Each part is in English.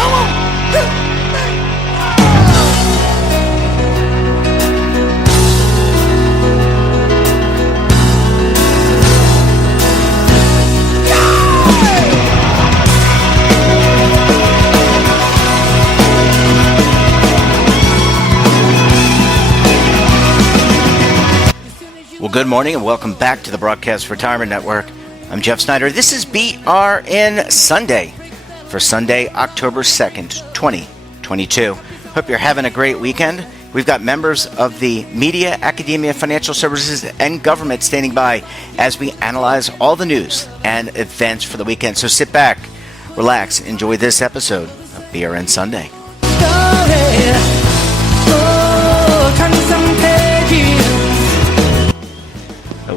Come on. Well, good morning and welcome back to the Broadcast Retirement Network. I'm Jeff Snyder. This is BRN Sunday for Sunday, October 2nd, 2022. Hope you're having a great weekend. We've got members of the media, academia, financial services, and government standing by as we analyze all the news and events for the weekend. So sit back, relax, enjoy this episode of BRN Sunday.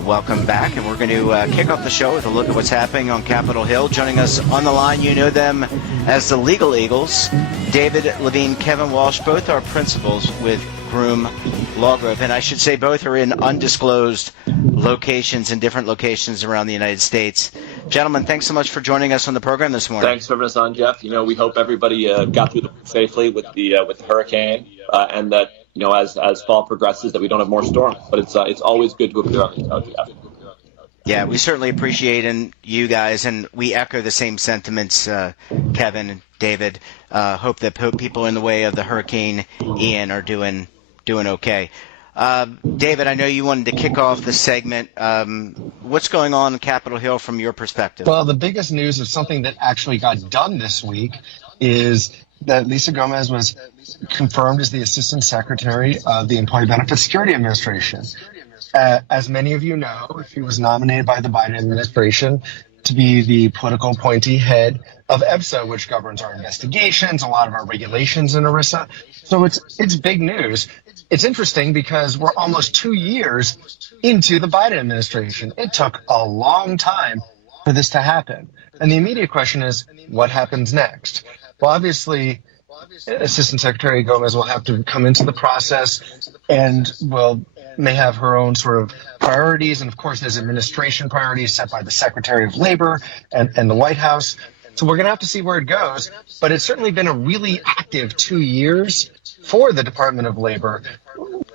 Welcome back, and we're going to kick off the show with a look at what's happening on Capitol Hill. Joining us on the line, you know them as the Legal Eagles, David, Levine, Kevin Walsh. Both are principals with Groom Law Group, and I should say both are in undisclosed locations, in different locations around the United States. Gentlemen, thanks so much for joining us on the program this morning. Thanks for having us on, Jeff. You know, we hope everybody got through the safely with the hurricane, and that, you know, as fall progresses, that we don't have more storms. But it's always good to be on the toes, Jeff. Yeah, we certainly appreciate you guys, and we echo the same sentiments, Kevin and David. Hope that people in the way of the Hurricane Ian are doing okay. David, I know you wanted to kick off the segment. What's going on Capitol Hill from your perspective? Well, the biggest news of something that actually got done this week is that Lisa Gomez was confirmed as the Assistant Secretary of the Employee Benefit Security Administration. As many of you know, she was nominated by the Biden administration to be the political appointee head of EBSA, which governs our investigations, a lot of our regulations in ERISA. So it's big news. It's interesting because we're almost 2 years into the Biden administration. It took a long time for this to happen. And the immediate question is, what happens next? Well, obviously, Assistant Secretary Gomez will have to come into the process and may have her own sort of priorities. And, of course, there's administration priorities set by the Secretary of Labor and the White House. So we're going to have to see where it goes. But it's certainly been a really active 2 years for the Department of Labor,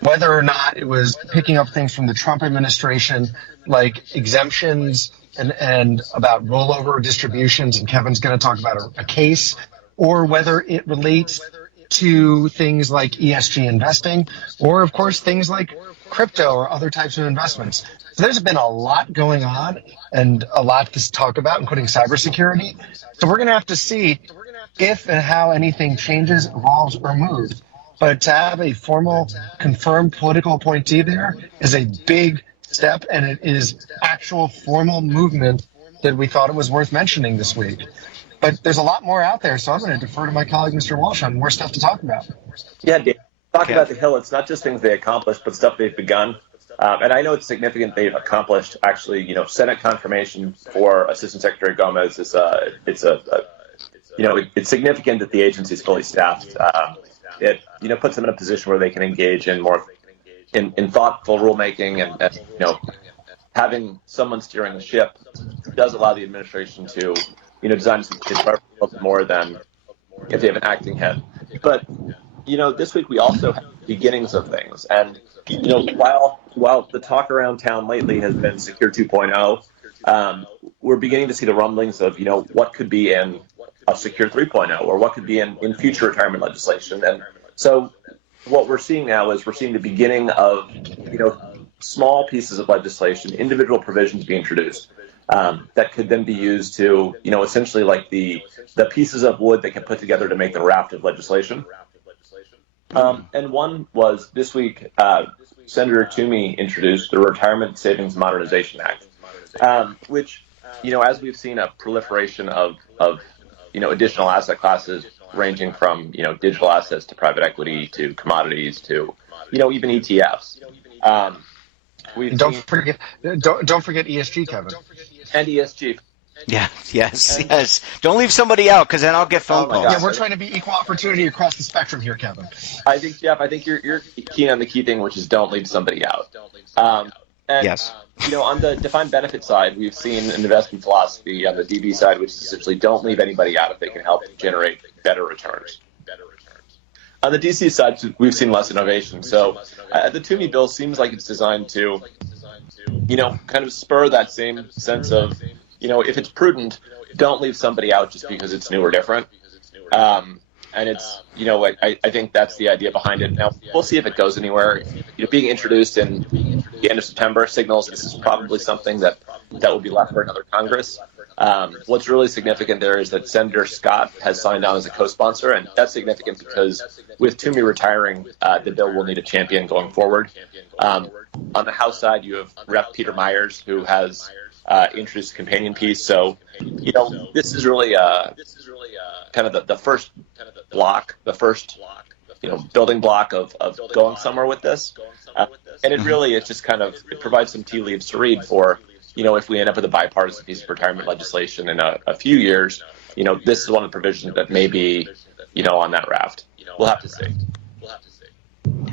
whether or not it was picking up things from the Trump administration like exemptions and about rollover distributions. And Kevin's going to talk about a case, or whether it relates to things like ESG investing, or, of course, things like crypto or other types of investments. So there's been a lot going on and a lot to talk about, including cybersecurity. So we're going to have to see if and how anything changes, evolves, or moves. But to have a formal, confirmed political appointee there is a big step, and it is actual formal movement that we thought it was worth mentioning this week. But there's a lot more out there, so I'm going to defer to my colleague, Mr. Walsh, on more stuff to talk about. Yeah, Dave, talk about the Hill. It's not just things they accomplished, but stuff they've begun. And I know it's significant they've accomplished, actually, you know, Senate confirmation for Assistant Secretary Gomez is it's significant that the agency is fully staffed. It, you know, puts them in a position where they can engage in more in thoughtful rulemaking, and you know, having someone steering the ship does allow the administration to, you know, design some a little bit more than if they have an acting head. But, you know, this week we also have beginnings of things. And, you know, while the talk around town lately has been Secure 2.0, we're beginning to see the rumblings of, you know, what could be in a Secure 3.0 or what could be in future retirement legislation. And so what we're seeing now is we're seeing the beginning of, you know, small pieces of legislation, individual provisions being introduced. That could then be used to, you know, essentially like the pieces of wood that can put together to make the raft of legislation. And one was this week, Senator Toomey introduced the Retirement Savings Modernization Act, which, you know, as we've seen a proliferation of you know, additional asset classes ranging from, you know, digital assets to private equity to commodities to, you know, even ETFs. Don't forget ESG, Kevin. And ESG. Yeah, yes. Don't leave somebody out, because then I'll get phone calls. Yeah, we're trying to be equal opportunity across the spectrum here, Kevin. I think, Jeff, you're keen on the key thing, which is don't leave somebody out. And, yes. You know, on the defined benefit side, we've seen an investment philosophy on the DB side, which is essentially don't leave anybody out if they can help generate better returns. On the DC side, we've seen less innovation. So the Toomey bill seems like it's designed to, kind of spur that same sense of, if it's prudent, don't leave somebody out just because it's new or different. And it's, I think that's the idea behind it. Now, we'll see if it goes anywhere. Being introduced in the end of September signals this is probably something that will be left for another Congress. What's really significant there is that Senator Scott has signed on as a co-sponsor, and that's significant because with Toomey retiring, the bill will need a champion going forward. On the House side, you have Rep. Peter Myers, who has introduced a companion piece. So, this is really kind of the first block, the first building block of going somewhere with this. And it really, it just kind of, it provides some tea leaves to read for, if we end up with a bipartisan piece of retirement legislation in a few years, this is one of the provisions that may be, on that raft. We'll have to see.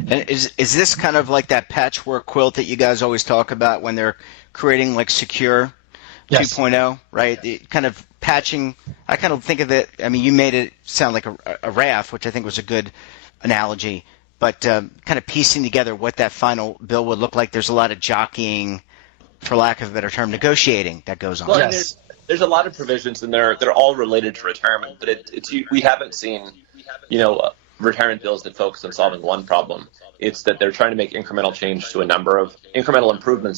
And is this kind of like that patchwork quilt that you guys always talk about when they're creating like Secure 2.0, right? The kind of patching, I kind of think of it, I mean, you made it sound like a raft, which I think was a good analogy, but kind of piecing together what that final bill would look like. There's a lot of jockeying, for lack of a better term, negotiating that goes on. Well, yes. There's a lot of provisions, and they're all related to retirement, but we haven't seen, retirement bills that focus on solving one problem. It's that they're trying to make incremental improvements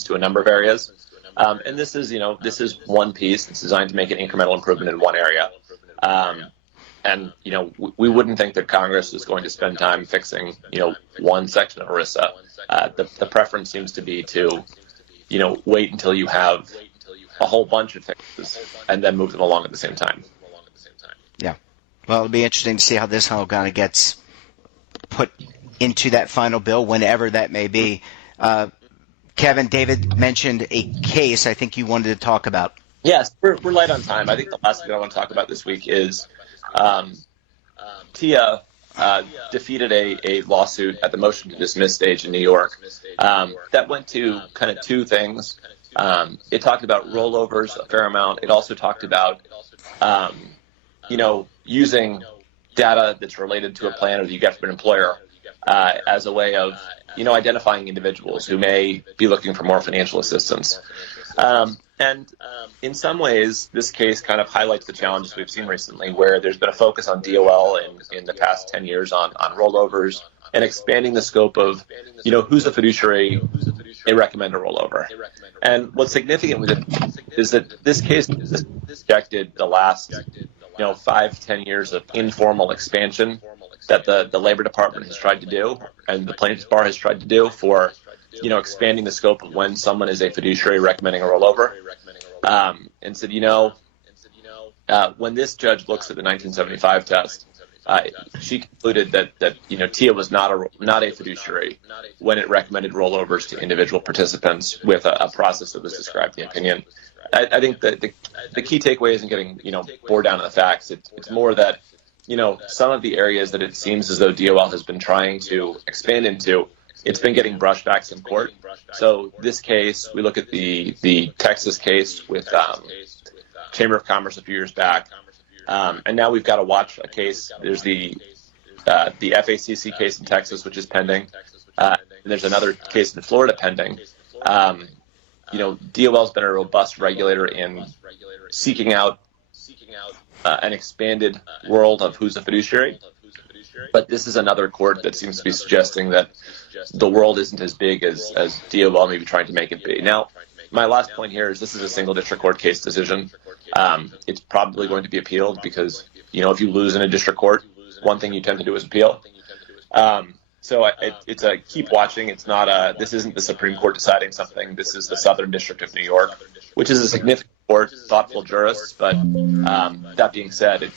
to a number of areas. And this is one piece. It's designed to make an incremental improvement in one area. And we wouldn't think that Congress is going to spend time fixing, one section of ERISA. The preference seems to be to, wait until you have a whole bunch of fixes and then move them along at the same time. Yeah. Well, it'll be interesting to see how this all kind of gets put into that final bill, whenever that may be. Kevin, David mentioned a case I think you wanted to talk about. Yes, we're light on time. I think the last thing I want to talk about this week is TIA defeated a lawsuit at the motion to dismiss stage in New York that went to kind of two things. It talked about rollovers a fair amount. It also talked about, using data that's related to a plan or that you get from an employer as a way of, identifying individuals who may be looking for more financial assistance. And in some ways, this case kind of highlights the challenges we've seen recently, where there's been a focus on DOL in the past 10 years on rollovers and expanding the scope of, who's a fiduciary they recommend a rollover. And what's significant with it is that this case rejected the last 5-10 years of informal expansion that the Labor Department has tried to do and the plaintiffs' bar has tried to do for, expanding the scope of when someone is a fiduciary recommending a rollover. And said, when this judge looks at the 1975 test, she concluded that TIA was not a fiduciary when it recommended rollovers to individual participants with a process that was described in the opinion. I think that the key takeaway isn't getting bored down on the facts. It's more that some of the areas that it seems as though DOL has been trying to expand into, it's been getting brushbacks in court. So this case, we look at the Texas case with Chamber of Commerce a few years back, and now we've got to watch a case. There's the FACC case in Texas, which is pending. And there's another case in Florida pending. DOL's been a robust regulator in seeking out an expanded world of who's a fiduciary. But this is another court that seems to be suggesting that the world isn't as big as DOL may be trying to make it be. Now, my last point here is this is a single district court case decision. It's probably going to be appealed because, if you lose in a district court, one thing you tend to do is appeal. So it's a keep watching. It's not this isn't the Supreme Court deciding something. This is the Southern District of New York, which is a significant court, thoughtful jurists. But that being said,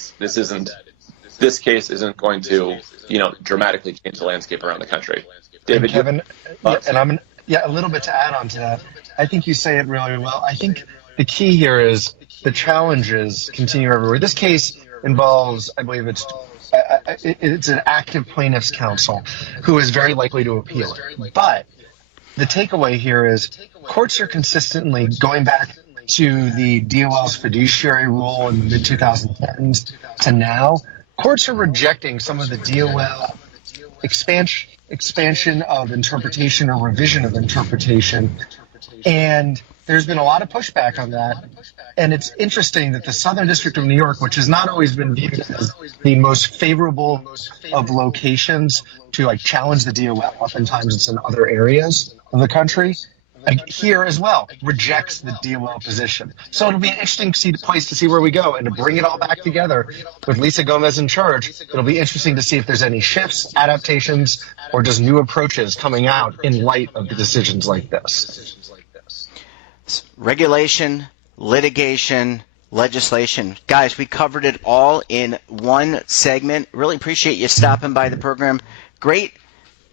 this case isn't going to, dramatically change the landscape around the country. David, and Kevin, a little bit to add on to that. I think you say it really well. I think the key here is the challenges continue everywhere. This case involves, I believe it's an active plaintiff's counsel who is very likely to appeal it. But the takeaway here is courts are consistently going back to the DOL's fiduciary rule in the mid-2010s to now. courts are rejecting some of the DOL expansion of interpretation or revision of interpretation. And there's been a lot of pushback on that. And it's interesting that the Southern District of New York, which has not always been viewed as the most favorable of locations to challenge the DOL, oftentimes it's in other areas of the country, here as well, rejects the DOL position. So it'll be an interesting place to see where we go. And to bring it all back together with Lisa Gomez in charge, it'll be interesting to see if there's any shifts, adaptations, or just new approaches coming out in light of the decisions like this. Regulation, litigation, legislation. Guys, we covered it all in one segment. Really appreciate you stopping by the program. Great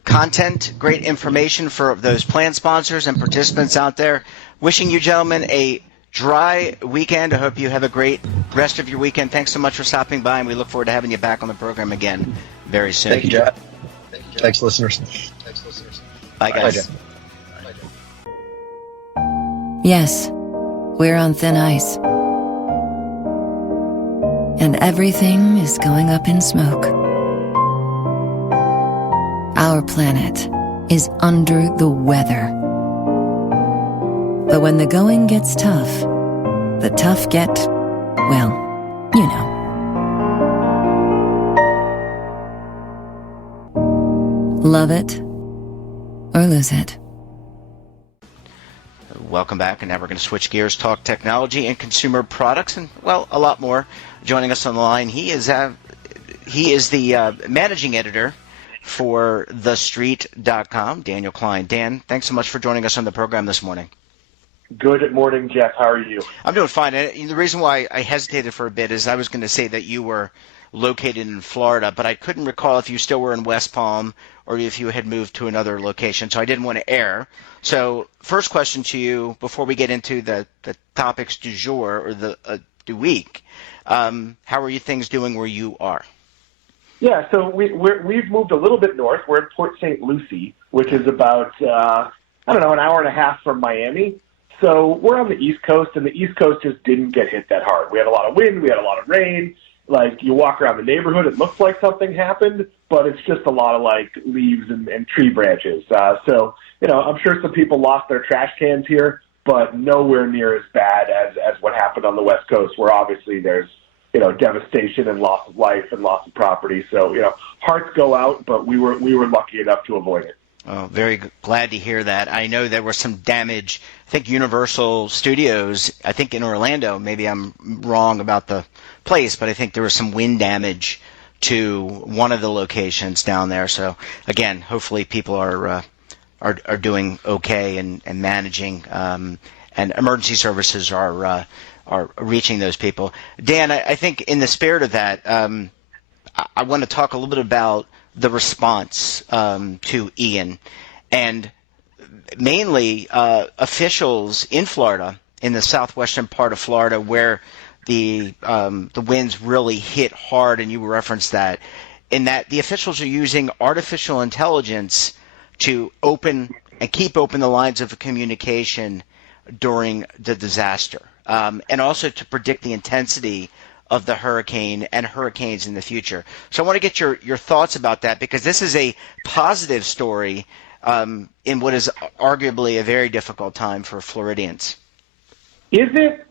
content, great information for those plan sponsors and participants out there. Wishing you gentlemen a dry weekend. I hope you have a great rest of your weekend. Thanks so much for stopping by, and we look forward to having you back on the program again very soon. Thank you, Jeff. Thanks, listeners. Bye, guys. Bye, Yes, we're on thin ice. And everything is going up in smoke. Our planet is under the weather. But when the going gets tough, the tough get, well, you know. Love it or lose it. Welcome back, and now we're going to switch gears, talk technology and consumer products, and, well, a lot more. Joining us on the line, he is the managing editor for TheStreet.com, Daniel Kline. Dan, thanks so much for joining us on the program this morning. Good morning, Jeff. How are you? I'm doing fine. And the reason why I hesitated for a bit is I was going to say that you were located in Florida, but I couldn't recall if you still were in West Palm or if you had moved to another location, so I didn't want to err. So first question to you before we get into the topics du jour or the week, how are you things doing where you are? Yeah, so we've moved a little bit north. We're in Port St. Lucie, which is about, an hour and a half from Miami. So we're on the East Coast, and the East Coast just didn't get hit that hard. We had a lot of wind. We had a lot of rain. Like, you walk around the neighborhood, it looks like something happened, but it's just a lot of, leaves and tree branches. So, I'm sure some people lost their trash cans here, but nowhere near as bad as what happened on the West Coast, where obviously there's, devastation and loss of life and loss of property. So, hearts go out, but we were lucky enough to avoid it. Oh, very glad to hear that. I know there was some damage. I think Universal Studios, I think in Orlando, maybe I'm wrong about the place, but I think there was some wind damage to one of the locations down there. So again, hopefully people are doing okay and managing, and emergency services are reaching those people. Dan, I think in the spirit of that, I want to talk a little bit about the response to Ian, and mainly officials in Florida, in the southwestern part of Florida, where the winds really hit hard, and you referenced that, in that the officials are using artificial intelligence to open and keep open the lines of communication during the disaster, and also to predict the intensity of the hurricane and hurricanes in the future. So I want to get your thoughts about that, because this is a positive story in what is arguably a very difficult time for Floridians. Is it?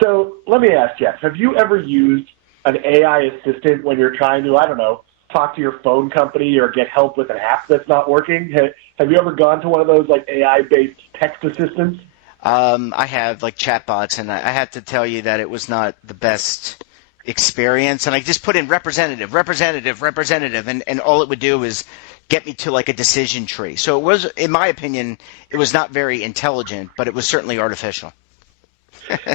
So let me ask, Jeff, have you ever used an AI assistant when you're trying to, talk to your phone company or get help with an app that's not working? Have you ever gone to one of those AI-based text assistants? I have chatbots, and I have to tell you that it was not the best experience, and I just put in representative, and all it would do is get me to a decision tree. So it was, in my opinion, it was not very intelligent, but it was certainly artificial.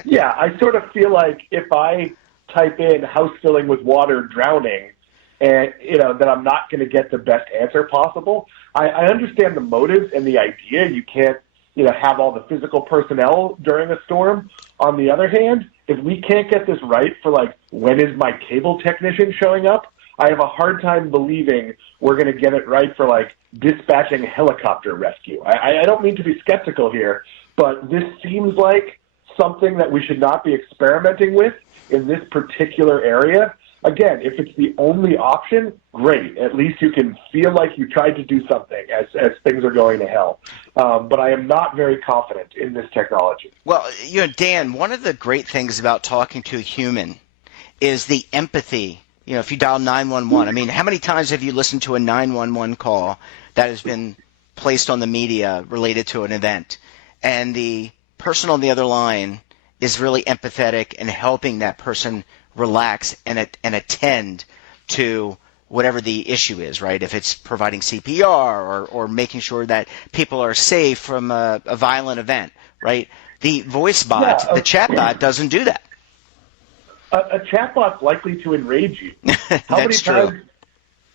Yeah, I sort of feel like if I type in house filling with water drowning, and that I'm not going to get the best answer possible. I understand the motives and the idea. You can't have all the physical personnel during a storm. On the other hand, if we can't get this right for when is my cable technician showing up, I have a hard time believing we're going to get it right for dispatching helicopter rescue. I don't mean to be skeptical here, but this seems like something that we should not be experimenting with in this particular area. again, if it's the only option, great. At least you can feel like you tried to do something as things are going to hell. But I am not very confident in this technology. Well, Dan, one of the great things about talking to a human is the empathy. If you dial 911, I mean, how many times have you listened to a 911 call that has been placed on the media related to an event, and the person on the other line is really empathetic and helping that person relax and attend to whatever the issue is, right? If it's providing CPR or making sure that people are safe from a violent event, right? The voice bot, the chat bot, doesn't do that. A chatbot's likely to enrage you. How many That's times? true.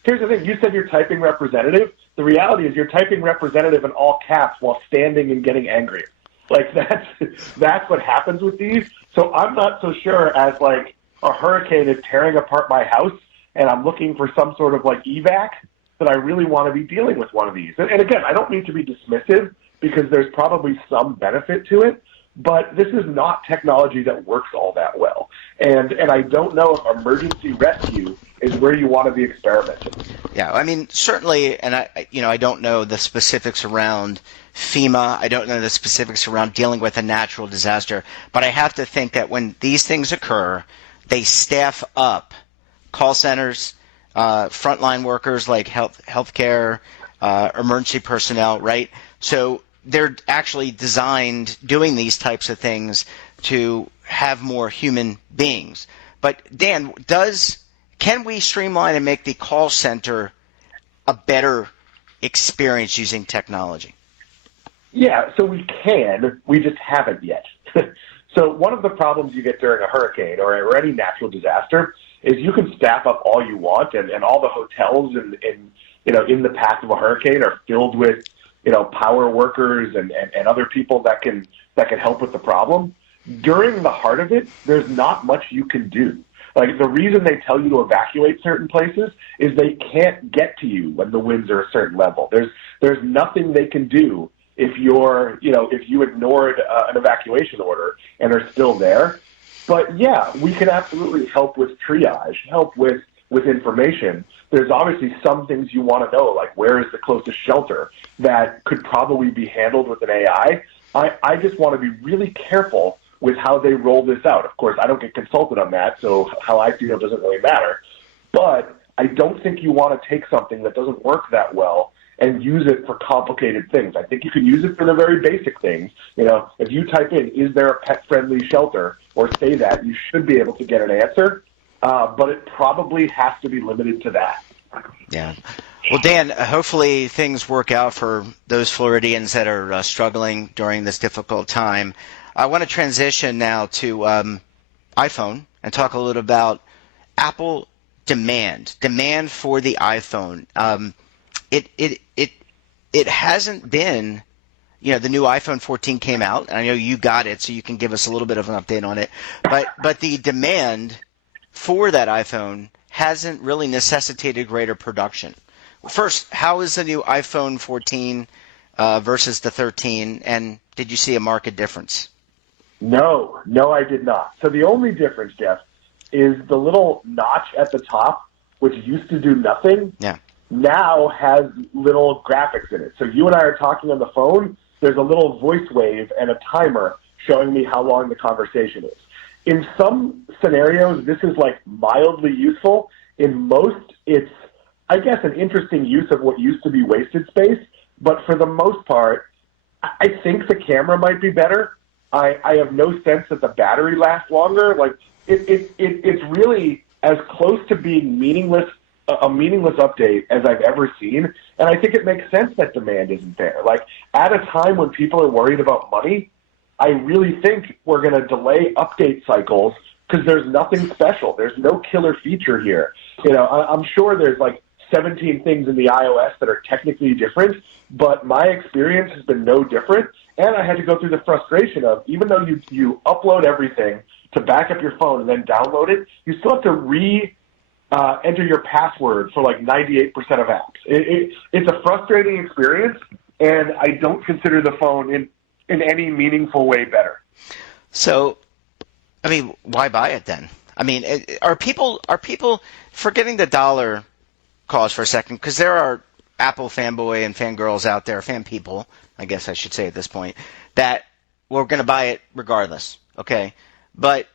Here's the thing. You said you're typing representative. The reality is you're typing representative in all caps while standing and getting angry. Like, that's what happens with these. So I'm not so sure as, like, a hurricane is tearing apart my house and I'm looking for some sort of, like, evac that I really want to be dealing with one of these. And again, I don't mean to be dismissive because there's probably some benefit to it, but this is not technology that works all that well. And I don't know if emergency rescue is where you want to be experimenting. Yeah, I mean, certainly, and I don't know the specifics around FEMA. I don't know the specifics around dealing with a natural disaster. But I have to think that when these things occur, they staff up call centers, frontline workers like healthcare, emergency personnel, right? So they're actually designed doing these types of things to have more human beings. But Dan, can we streamline and make the call center a better experience using technology? Yeah, so we can. We just haven't yet. So one of the problems you get during a hurricane or any natural disaster is you can staff up all you want, and all the hotels in the path of a hurricane are filled with power workers and other people that can help with the problem. During the heart of it, there's not much you can do. Like, the reason they tell you to evacuate certain places is they can't get to you when the winds are a certain level. There's nothing they can do if you ignored an evacuation order and are still there. But yeah, we can absolutely help with triage, help with information. There's obviously some things you want to know, like where is the closest shelter that could probably be handled with an AI. I just want to be really careful with how they roll this out. Of course, I don't get consulted on that, so how I feel doesn't really matter. But I don't think you want to take something that doesn't work that well and use it for complicated things. I think you can use it for the very basic things. If you type in, is there a pet-friendly shelter, or say that, you should be able to get an answer. But it probably has to be limited to that. Yeah. Well, Dan, hopefully things work out for those Floridians that are struggling during this difficult time. I want to transition now to iPhone and talk a little about Apple demand for the iPhone. It hasn't been, the new iPhone 14 came out, and I know you got it, so you can give us a little bit of an update on it. But the demand for that iPhone hasn't really necessitated greater production. First, how is the new iPhone 14 versus the 13, and did you see a market difference? No, I did not. So the only difference, Jeff, is the little notch at the top, which used to do nothing, now has little graphics in it. So you and I are talking on the phone, there's a little voice wave and a timer showing me how long the conversation is. In some scenarios, this is like mildly useful. In most, it's, I guess, an interesting use of what used to be wasted space. But for the most part, I think the camera might be better. I have no sense that the battery lasts longer. Like, it's really as close to being a meaningless update as I've ever seen. And I think it makes sense that demand isn't there. Like, at a time when people are worried about money, I really think we're going to delay update cycles because there's nothing special. There's no killer feature here. I'm sure there's like 17 things in the iOS that are technically different, but my experience has been no different. And I had to go through the frustration of, even though you upload everything to back up your phone and then download it, you still have to enter your password for like 98% of apps. It's a frustrating experience, and I don't consider the phone in any meaningful way better. So, I mean, why buy it then? I mean, are people forgetting the dollar cause for a second? Because there are Apple fanboy and fangirls out there, fan people, I guess I should say at this point, that we're going to buy it regardless. Okay, but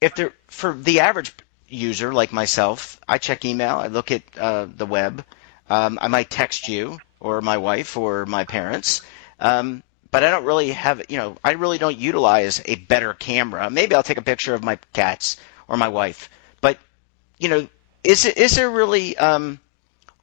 if they're for the average user like myself, I check email, I look at the web, I might text you or my wife or my parents. But I don't really have, I really don't utilize a better camera. Maybe I'll take a picture of my cats or my wife. But, is there really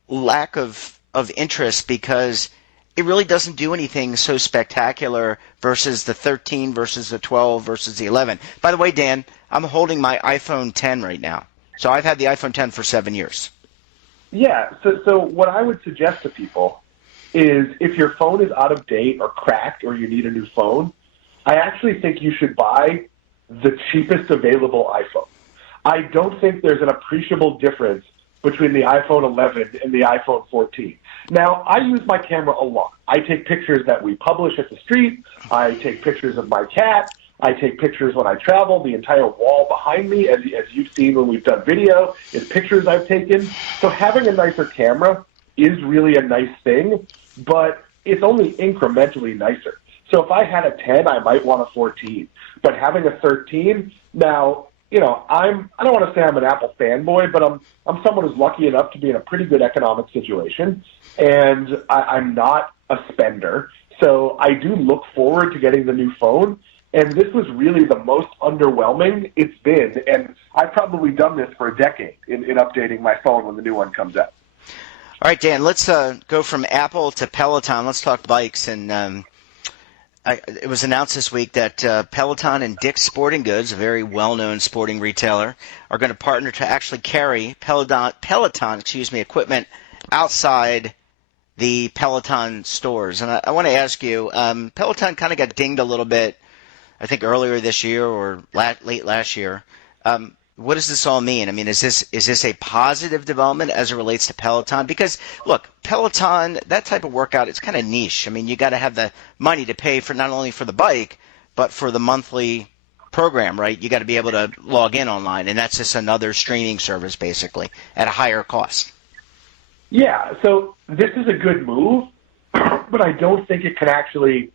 lack of interest because it really doesn't do anything so spectacular versus the 13, versus the 12, versus the 11. By the way, Dan, I'm holding my iPhone 10 right now. So I've had the iPhone 10 for 7 years. Yeah, so what I would suggest to people is if your phone is out of date or cracked or you need a new phone, I actually think you should buy the cheapest available iPhone. I don't think there's an appreciable difference between the iPhone 11 and the iPhone 14. Now, I use my camera a lot. I take pictures that we publish at TheStreet. I take pictures of my cat. I take pictures when I travel. The entire wall behind me, as you've seen when we've done video, is pictures I've taken. So having a nicer camera is really a nice thing, but it's only incrementally nicer. So if I had a 10, I might want a 14. But having a 13, now, I don't want to say I'm an Apple fanboy, but I'm someone who's lucky enough to be in a pretty good economic situation, and I'm not a spender. So I do look forward to getting the new phone, and this was really the most underwhelming it's been. And I've probably done this for a decade in updating my phone when the new one comes out. All right, Dan, let's go from Apple to Peloton. Let's talk bikes. And it was announced this week that Peloton and Dick's Sporting Goods, a very well-known sporting retailer, are going to partner to actually carry Peloton equipment outside the Peloton stores. And I want to ask you, Peloton kind of got dinged a little bit, I think earlier this year or late last year. What does this all mean? I mean, is this a positive development as it relates to Peloton? Because, look, Peloton, that type of workout, it's kind of niche. I mean, you got to have the money to pay for not only for the bike, but for the monthly program, right? You got to be able to log in online, and that's just another streaming service, basically, at a higher cost. Yeah, so this is a good move, but I don't think it can actually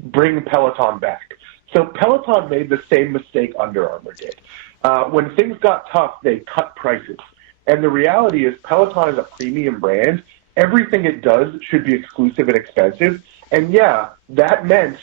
bring Peloton back. So Peloton made the same mistake Under Armour did. When things got tough, they cut prices. And the reality is Peloton is a premium brand. Everything it does should be exclusive and expensive. And yeah, that meant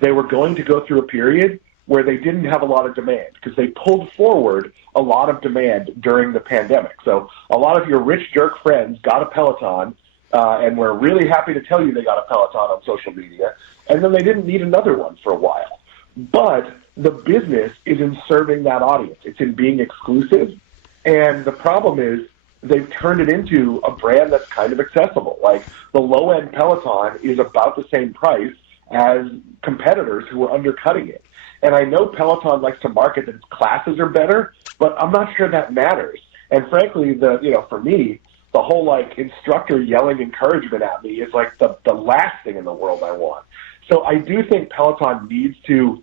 they were going to go through a period where they didn't have a lot of demand because they pulled forward a lot of demand during the pandemic. So a lot of your rich jerk friends got a Peloton, and we're really happy to tell you they got a Peloton on social media, and then they didn't need another one for a while. But the business is in serving that audience. It's in being exclusive. And the problem is they've turned it into a brand that's kind of accessible. Like the low-end Peloton is about the same price as competitors who are undercutting it. And I know Peloton likes to market that its classes are better, but I'm not sure that matters. And frankly, for me, the whole instructor yelling encouragement at me is the last thing in the world I want. So I do think Peloton needs to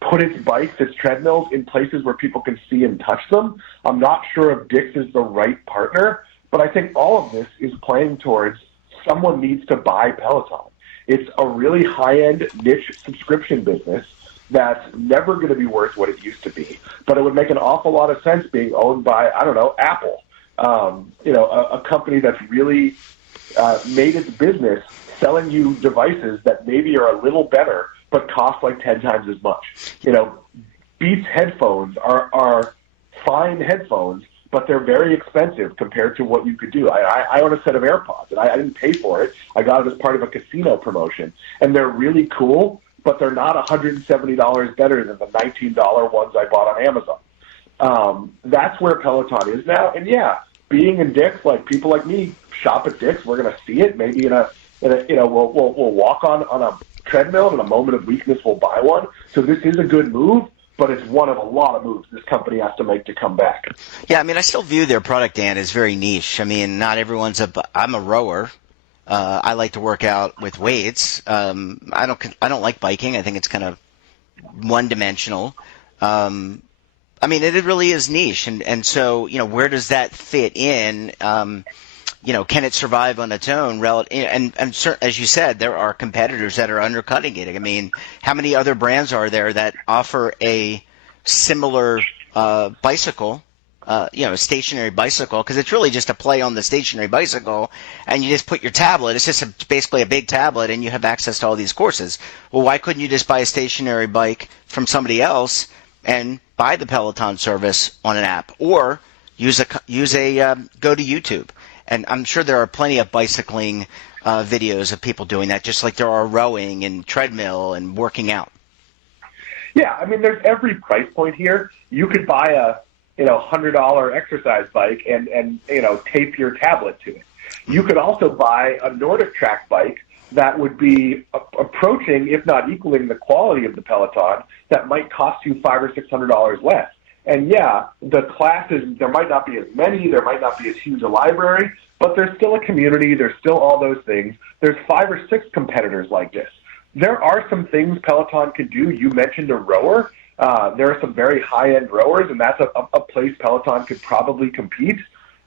put its bikes, its treadmills in places where people can see and touch them. I'm not sure if Dick's is the right partner, but I think all of this is playing towards someone needs to buy Peloton. It's a really high-end niche subscription business that's never going to be worth what it used to be. But it would make an awful lot of sense being owned by, Apple, a company that's really made its business selling you devices that maybe are a little better but cost 10 times as much. Beats headphones are fine headphones, but they're very expensive compared to what you could do. I own a set of AirPods, and I didn't pay for it. I got it as part of a casino promotion, and they're really cool, but they're not $170 better than the $19 ones I bought on Amazon. That's where Peloton is now, and yeah, being in Dick's, people like me shop at Dick's. We're going to see it maybe we'll walk on a treadmill, and in a moment of weakness we'll buy one. So this is a good move, but it's one of a lot of moves this company has to make to come back. Yeah, I still view their product, Dan, as very niche. Not everyone's I'm a rower. I like to work out with weights. I don't like biking. I think it's kind of one-dimensional. I I mean, it really is niche, and so where does that fit in? Can it survive on its own? And as you said, there are competitors that are undercutting it. I mean, how many other brands are there that offer a similar bicycle? A stationary bicycle, because it's really just a play on the stationary bicycle, and you just put your tablet. It's just basically a big tablet, and you have access to all these courses. Well, why couldn't you just buy a stationary bike from somebody else and buy the Peloton service on an app, or go to YouTube? And I'm sure there are plenty of bicycling videos of people doing that, just like there are rowing and treadmill and working out. Yeah, I mean, there's every price point here. You could buy a $100 exercise bike and tape your tablet to it. You could also buy a Nordic Track bike that would be approaching, if not equaling, the quality of the Peloton that might cost you $500 or $600 less. And yeah, the classes, there might not be as many, there might not be as huge a library, but there's still a community, there's still all those things. There's 5 or 6 competitors like this. There are some things Peloton can do. You mentioned a rower. There are some very high-end rowers, and that's a place Peloton could probably compete.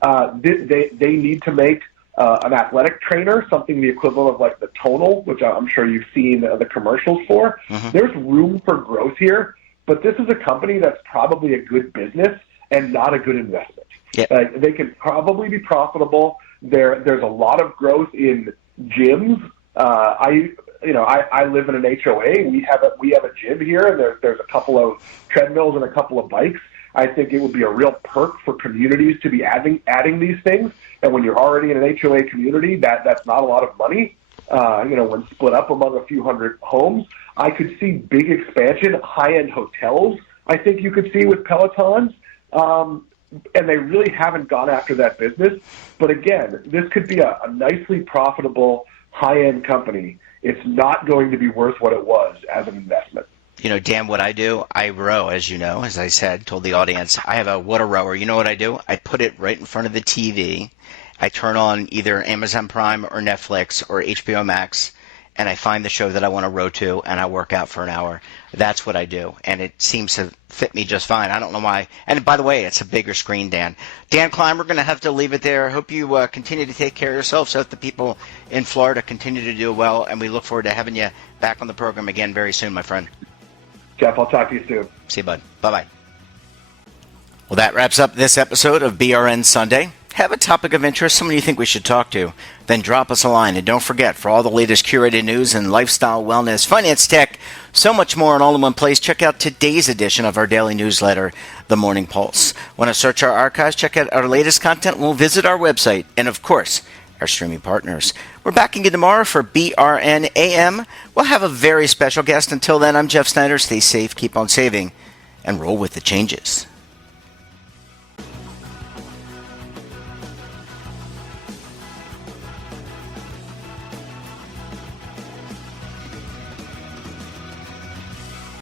They need to make an athletic trainer, something the equivalent of like the Tonal, which I'm sure you've seen the commercials for. Mm-hmm. There's room for growth here, but this is a company that's probably a good business and not a good investment. Yep. They can probably be profitable. There's a lot of growth in gyms. I live in an HOA. We have a gym here, and there's a couple of treadmills and a couple of bikes. I think it would be a real perk for communities to be adding these things. And when you're already in an HOA community, that's not a lot of money. When split up among a few hundred homes, I could see big expansion, high-end hotels. I think you could see with Pelotons. And they really haven't gone after that business. But again, this could be a nicely profitable high-end company. It's not going to be worth what it was as an investment. Dan, what I do, I row, as you know, as I said, told the audience, I have a water rower. You know what I do? I put it right in front of the TV. I turn on either Amazon Prime or Netflix or HBO Max, and I find the show that I want to row to, and I work out for an hour. That's what I do, and it seems to fit me just fine. I don't know why. And by the way, it's a bigger screen, Dan. Dan Kline, we're going to have to leave it there. I hope you continue to take care of yourself so that the people in Florida continue to do well, and we look forward to having you back on the program again very soon, my friend. Jeff, I'll talk to you soon. See you, bud. Bye-bye. Well, that wraps up this episode of BRN Sunday. Have a topic of interest, someone you think we should talk to, then drop us a line. And don't forget, for all the latest curated news and lifestyle, wellness, finance, tech, so much more in all in one place, check out today's edition of our daily newsletter, The Morning Pulse. Want to search our archives, check out our latest content, we'll visit our website, and of course, our streaming partners. We're back again tomorrow for BRN AM. We'll have a very special guest. Until then, I'm Jeff Snyder. Stay safe, keep on saving, and roll with the changes.